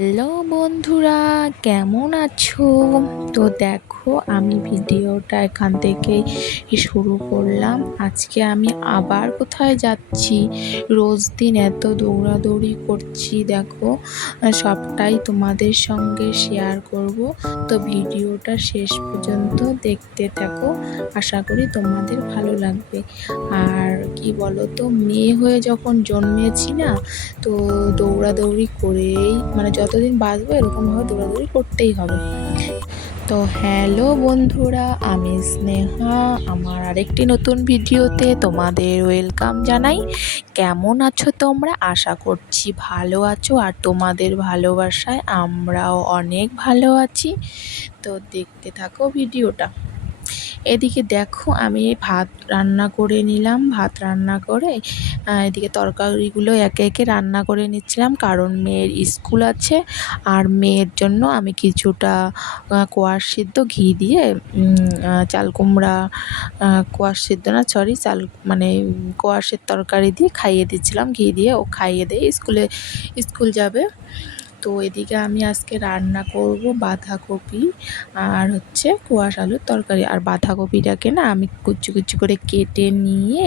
Hello বন্ধুরা, কেমন আছো? তো দেখো, আমি ভিডিওটা এখান থেকে শুরু করলাম। আজকে আমি আবার কোথায় যাচ্ছি, রোজ দিন এত দৌড়াদৌড়ি করছি, দেখো সবটাই তোমাদের সঙ্গে শেয়ার করব। তো ভিডিওটা শেষ পর্যন্ত দেখতে থাকো, আশা করি তোমাদের ভালো লাগবে। আর কি বলো তো, মেয়ে হয়ে যখন জন্মেছি না, তো দৌড়াদৌড়ি করেই মানে যতদিন বাঁচবো এরকমভাবে দৌড়াদৌড়ি করতেই হবে। তো হ্যালো বন্ধুরা, আমি স্নেহা আমার আরেকটি নতুন ভিডিওতে তোমাদের ওয়েলকাম জানাই। কেমন আছো তোমরা? আশা করছি ভালো আছো, আর তোমাদের ভালোবাসায় আমরাও অনেক ভালো আছি। তো দেখতে থাকো ভিডিওটা। এদিকে দেখো, আমি ভাত রান্না করে নিলাম। ভাত রান্না করে এদিকে তরকারিগুলো একে একে রান্না করে নিচ্ছিলাম, কারণ মেয়ের স্কুল আছে। আর মেয়ের জন্য আমি কিছুটা কোয়াশ সিদ্ধ ঘি দিয়ে চাল কুমড়া, কোয়াশ সিদ্ধ না সরি চাল মানে কোয়াশের তরকারি দিয়ে খাইয়ে দিচ্ছিলাম, ঘি দিয়ে। ও খাইয়ে দিয়ে স্কুল যাবে। তো এদিকে আমি আজকে রান্না করব বাঁধাকপি আর কোয়াশ আলুর তরকারি। আর বাঁধাকপিটাকে না আমি কুচি কুচি করে কেটে নিয়ে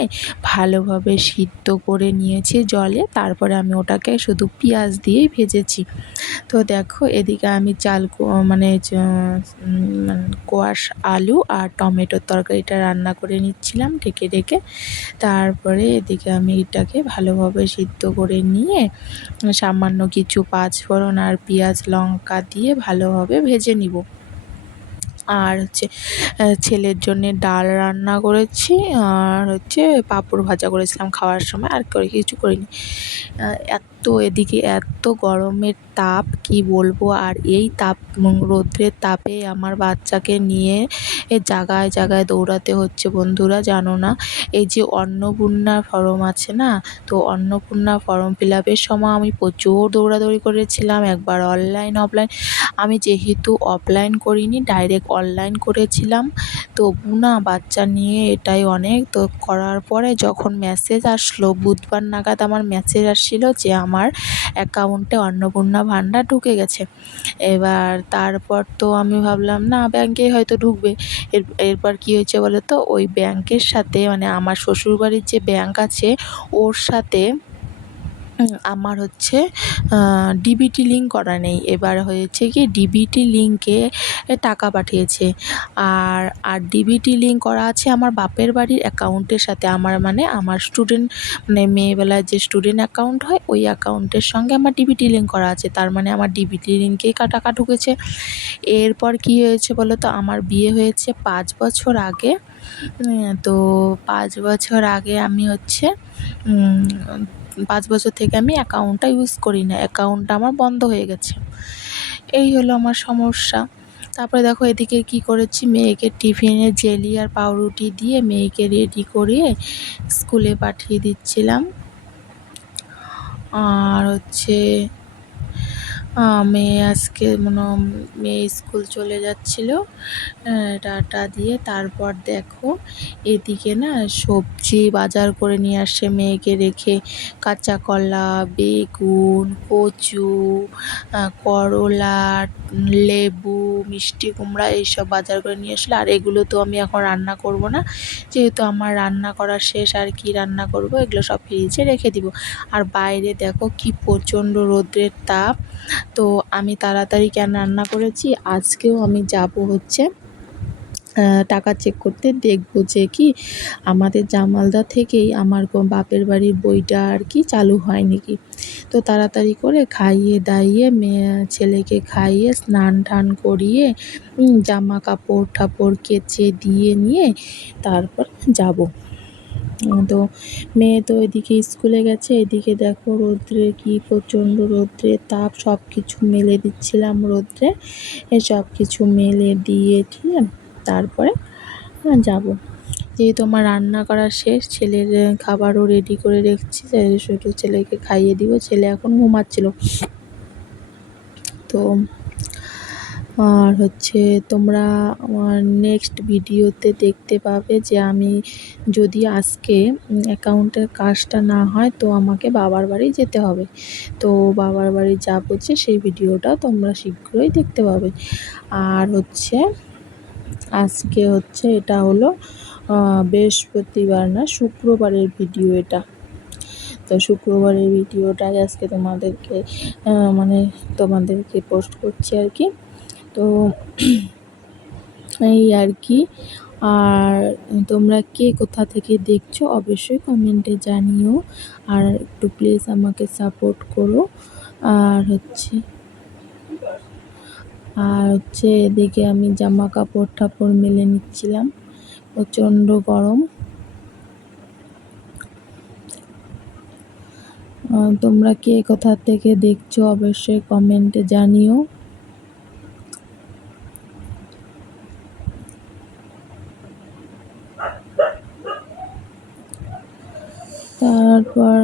ভালোভাবে সিদ্ধ করে নিয়েছি জলে, তারপরে আমি ওটাকে শুধু পেঁয়াজ দিয়েই ভেজেছি। তো দেখো, এদিকে আমি কোয়াশ আলু আর টমেটোর তরকারিটা রান্না করে নিচ্ছিলাম ঢেকে ঢেকে। তারপরে এদিকে আমি এটাকে ভালোভাবে সিদ্ধ করে নিয়ে সামান্য কিছু পাঁচফোড়ন আর পেঁয়াজ লঙ্কা দিয়ে ভালোভাবে ভেজে নিব। আর ছেলের জন্যে ডাল রান্না করেছি, আর পাঁপড় ভাজা করেছিলাম খাওয়ার সময়, আর কিছু করিনি। এদিকে এত গরমের তাপ কি বলবো। আর এই রৌদ্রের তাপে আমার বাচ্চাকে নিয়ে জায়গায় জায়গায় দৌড়াতে হচ্ছে বন্ধুরা, জানো না। এই যে অন্নপূর্ণা ফর্ম আছে না, তো অন্নপূর্ণা ফর্ম ফিল আপের সময় আমি প্রচুর দৌড়াদৌড়ি করেছিলাম, একবার অনলাইন অফলাইন। আমি যেহেতু অফলাইন করিনি, ডাইরেক্ট অনলাইন করেছিলাম, তবু না বাচ্চা নিয়ে এটাই অনেক। তো করার পরে যখন মেসেজ আসলো, বুধবার নাগাদ আমার মেসেজ আসছিল যে আমার অ্যাকাউন্টে অন্নপূর্ণা ভাণ্ডার ঢুকে গেছে। এবার তারপর তো আমি ভাবলাম না, ব্যাংকে হয়তো ঢুকবে। এরপর কী হয়েছে বলো তো, ওই ব্যাংকের সাথে মানে আমার শ্বশুরবাড়ির যে ব্যাংক আছে ওর সাথে আমার ডিবিটি লিঙ্ক করা নেই। এবার হয়েছে কি, ডিবিটি লিঙ্কে টাকা পাঠিয়েছে, আর ডিবিটি লিঙ্ক করা আছে আমার বাপের বাড়ির অ্যাকাউন্টের সাথে। আমার স্টুডেন্ট মেয়েবেলায় যে স্টুডেন্ট অ্যাকাউন্ট হয় ওই অ্যাকাউন্টের সঙ্গে আমার ডিবিটি লিঙ্ক করা আছে, তার মানে আমার ডিবিটি লিঙ্কেই টাকা ঢুকেছে। এরপর কি হয়েছে বলো তো, আমার বিয়ে হয়েছে 5 বছর আগে। তো 5 বছর আগে আমি 5 বছর থেকে আমি অ্যাকাউন্টটা ইউজ করি না, অ্যাকাউন্টটা আমার বন্ধ হয়ে গেছে। এই হলো আমার সমস্যা। তারপরে দেখো, এদিকে কি করেছি, মেয়েকে টিফিনে জেলি আর পাউরুটি দিয়ে মেয়েকে রেডি করিয়ে স্কুলে পাঠিয়ে দিচ্ছিলাম। আর মেয়ে স্কুল চলে যাচ্ছিলো টাটা দিয়ে। তারপর দেখো, এদিকে না সবজি বাজার করে নিয়ে আসছে মেয়েকে রেখে। কাঁচা কলা, বেগুন, কচু, করলা, লেবু, মিষ্টি কুমড়া এইসব বাজার করে নিয়ে আসলো। আর এগুলো তো আমি এখন রান্না করব না, যেহেতু আমার রান্না করা শেষ। আর কি রান্না করব, এগুলো সব ফ্রিজে রেখে দিব। আর বাইরে দেখো কি প্রচণ্ড রৌদ্রের তাপ। তো আমি তাড়াতাড়ি কেন রান্না করেছি, আজকেও আমি যাব টাকা চেক করতে, দেখব যে কি আমাদের জামালদা থেকেই আমার বাপের বাড়ির বইটা আর কি চালু হয় নাকি। তো তাড়াতাড়ি করে খাইয়ে দাইয়ে ছেলেকে খাইয়ে স্নান টান করিয়ে জামা কাপড় টাপড় কেচে দিয়ে নিয়ে তারপর যাব। তো মেয়ে তো এদিকে স্কুলে গেছে, এদিকে দেখো রৌদ্রে কি প্রচণ্ড রৌদ্রের তাপ। সব কিছু মেলে দিচ্ছিলাম রৌদ্রে, সব কিছু মেলে দিয়ে ঠিক তারপরে যাব। যেহেতু আমার রান্না করা শেষ, ছেলের খাবারও রেডি করে রেখেছি, শুধু ছেলেকে খাইয়ে দিব। ছেলে এখন ঘুমাচ্ছিল। তো আর হচ্ছে তোমরা আমার নেক্সট ভিডিওতে দেখতে পাবে যে আমি যদি আজকে অ্যাকাউন্টের কাজটা না হয় তো আমাকে বাবার বাড়ি যেতে হবে। তো বাবার বাড়ি যাবো যে সেই ভিডিওটা তোমরা শীঘ্রই দেখতে পাবে। আর হচ্ছে আজকে হচ্ছে এটা হলো বৃহস্পতিবার না শুক্রবারের ভিডিও এটা। তো শুক্রবারের ভিডিওটাই আজকে মানে তোমাদেরকে পোস্ট করছি আর কি। তো এই আর কি। আর তোমরা কে কোথা থেকে দেখছো অবশ্যই কমেন্টে জানিও। আর একটু প্লিজ আমাকে সাপোর্ট করো। আর হচ্ছে এদিকে আমি জামা কাপড় টাপড় মেলে নিচ্ছিলাম, প্রচণ্ড গরম। তোমরা কে কোথা থেকে দেখছো অবশ্যই কমেন্টে জানিও। তারপর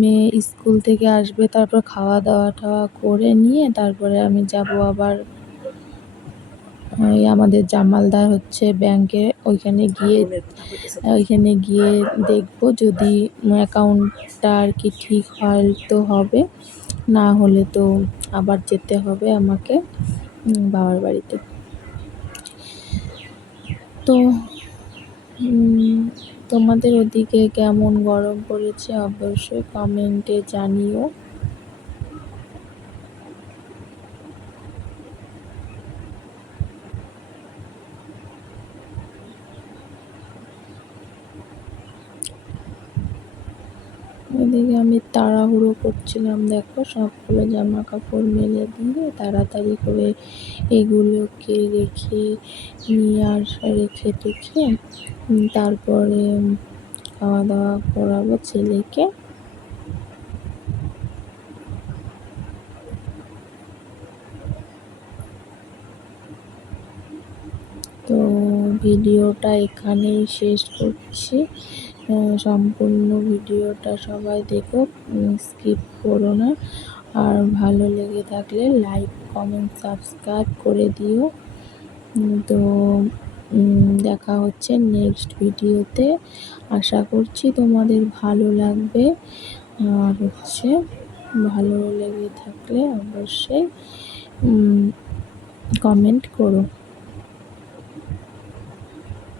মেয়ে স্কুল থেকে আসবে, তারপর খাওয়া দাওয়া টাওয়া করে নিয়ে তারপরে আমি যাব আবার ওই আমাদের জামালদার হচ্ছে ব্যাংকে, ওইখানে গিয়ে দেখবো যদি অ্যাকাউন্টটা আর কি ঠিক হয় তো হবে, না হলে তো আবার যেতে হবে আমাকে বাবার বাড়িতে। তো তোমাদের ওদিকে কেমন গরম পড়েছে অবশ্যই কমেন্টে জানিও। এদিকে আমি তাড়াহুড়ো করছিলাম, দেখো সবগুলো জামা কাপড় মেলে দিয়ে তাড়াতাড়ি করে এগুলোকে রেখে টেখে তারপরে খাওয়া দাওয়া করাবো ছেলেকে। তো ভিডিওটা এখানেই শেষ করছি। সম্পূর্ণ ভিডিওটা সবাই দেখো, স্কিপ করো না। আর ভালো লেগে থাকলে লাইক কমেন্ট সাবস্ক্রাইব করে দিও। তো দেখা হচ্ছে নেক্সট ভিডিওতে। আশা করছি তোমাদের ভালো লাগবে। আর হচ্ছে ভালো লেগে থাকলে অবশ্যই কমেন্ট করো।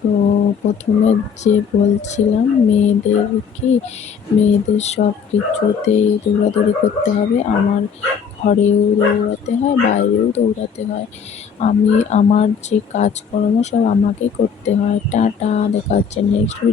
তো প্রথমে যে বলছিলাম মেয়েদের সব কিছুতেই দৌড়াদৌড়ি করতে হবে। আমার ঘরেও দৌড়াতে হয়, বাইরেও দৌড়াতে হয়। আমার যে কাজকর্ম সব আমাকেই করতে হয়। টাটা, দেখা হচ্ছে নেক্সট ভিডিও।